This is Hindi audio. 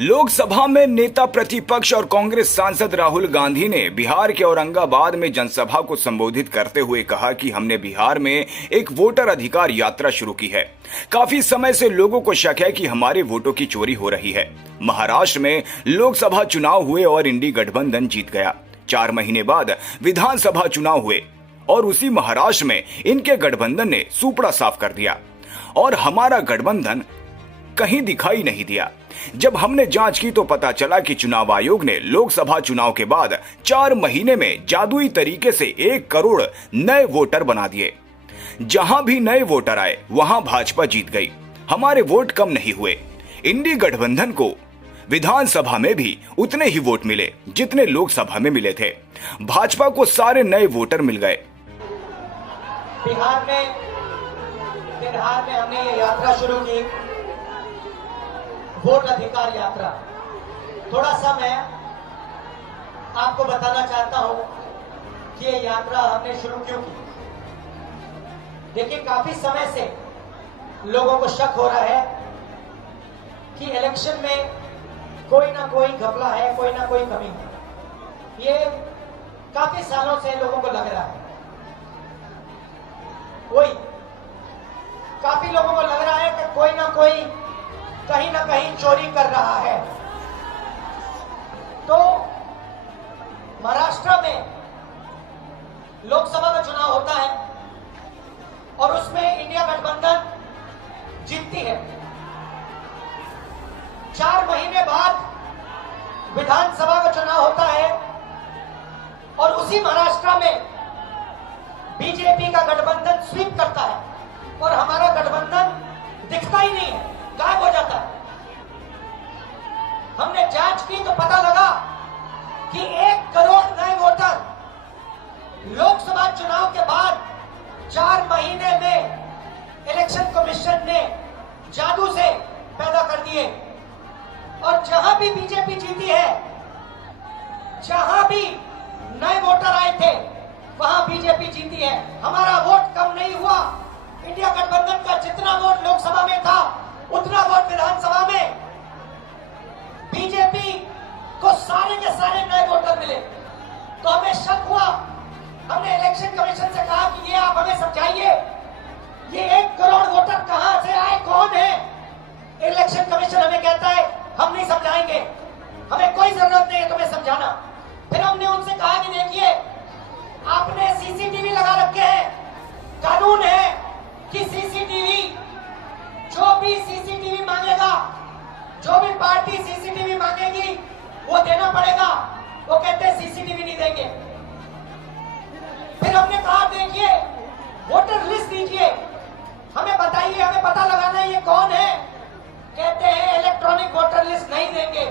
लोकसभा में नेता प्रतिपक्ष और कांग्रेस सांसद राहुल गांधी ने बिहार के औरंगाबाद में जनसभा को संबोधित करते हुए कहा कि हमने बिहार में एक वोटर अधिकार यात्रा शुरू की है। काफी समय से लोगों को शक है कि हमारे वोटों की चोरी हो रही है। महाराष्ट्र में लोकसभा चुनाव हुए और इंडी गठबंधन जीत गया। 4 महीने बाद विधानसभा चुनाव हुए और उसी महाराष्ट्र में इनके गठबंधन ने सूपड़ा साफ कर दिया और हमारा गठबंधन कहीं दिखाई नहीं दिया। जब हमने जांच की तो पता चला कि चुनाव आयोग ने लोकसभा चुनाव के बाद 4 महीने में जादुई तरीके से 1 करोड़ नए वोटर बना दिए। जहां भी नए वोटर आए वहां भाजपा जीत गई। हमारे वोट कम नहीं हुए। इंडी गठबंधन को विधानसभा में भी उतने ही वोट मिले जितने लोकसभा में मिले थे। भाजपा को सारे नए वोटर मिल गए। बिहार में हमने ये यात्रा शुरू की, वोट अधिकार यात्रा। थोड़ा सा मैं आपको बताना चाहता हूं कि ये यात्रा हमने शुरू क्यों की। देखिए, काफी समय से लोगों को शक हो रहा है कि इलेक्शन में कोई ना कोई घपला है, कोई ना कोई कमी है। ये काफी सालों से लोगों को लग रहा है। काफी लोगों को लग रहा है कि कोई ना कोई कहीं ना कहीं चोरी कर रहा है। तो महाराष्ट्र में लोकसभा का चुनाव होता है और उसमें इंडिया गठबंधन जीतती है। 4 महीने बाद विधानसभा का चुनाव होता है और उसी महाराष्ट्र में बीजेपी का गठबंधन स्वीप करता है और हमारा गठबंधन दिखता ही नहीं है, गायब हो जाता है। हमने जांच की तो पता लगा कि 1 करोड़ नए वोटर लोकसभा चुनाव के बाद 4 महीने में इलेक्शन कमीशन ने जादू से पैदा कर दिए। और जहां भी बीजेपी जीती है, जहां भी नए वोटर आए थे, वहां बीजेपी जीती है। हमारा वोट कम नहीं हुआ। इंडिया गठबंधन का जितना वोट लोकसभा में था उतना वोट विधानसभा में बीजेपी को सारे के सारे नए वोटर मिले। तो हमें शक हुआ। हमने इलेक्शन कमीशन से कहा कि ये आप हमें समझाइए, ये 1 करोड़ वोटर कहां से आए, कौन है। इलेक्शन कमीशन हमें कहता है हम नहीं समझाएंगे, हमें कोई जरूरत नहीं है तुम्हें समझाना। फिर हमने उनसे कहा कि देखिए, आपने सीसीटीवी लगा रखे हैं, कानून है कि सीसीटीवी, जो भी सीसीटीवी मांगेगा, जो भी पार्टी सीसीटीवी मांगेगी वो देना पड़ेगा। वो कहते हैं सीसीटीवी नहीं देंगे। फिर हमने कहा देखिए, वोटर लिस्ट दीजिए, हमें बताइए, हमें पता लगाना है ये कौन है। कहते हैं इलेक्ट्रॉनिक वोटर लिस्ट नहीं देंगे।